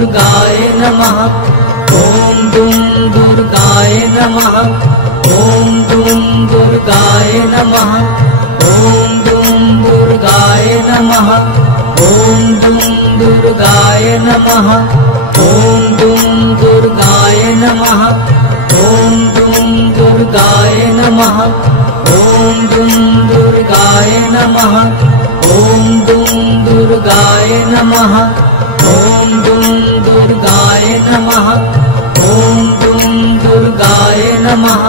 दुर्गाय नमः ॐ दुं दुर्गाय नमः ॐ दुं दुर्गाय नमः ॐ दुं दुर्गाय नमः ॐ दुं दुर्गाय नमः ॐ दुं दुर्गाय नमः ॐ दुं दुर्गाय नमः ॐ दुं दुर्गाय नमः ॐ दुं दुर्गाय नमः ॐ दुं दुर्गाय नमः ॐ दुं दुर्गाय नमः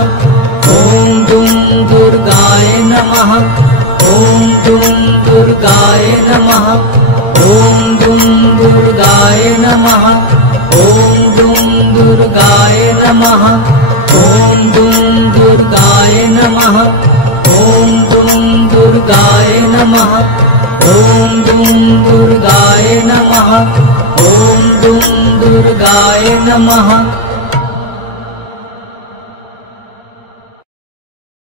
ॐ दुं दुर्गाय नमः ॐ दुं दुर्गाय नमः ॐ दुं दुर्गाय नमः ॐ दुं दुर्गाय नमः ॐ दुं दुर्गाय नमः ॐ दुं दुर्गाय नमः ॐ दुं दुर्गाय नमः ॐ दुं दुर्गाय नमः।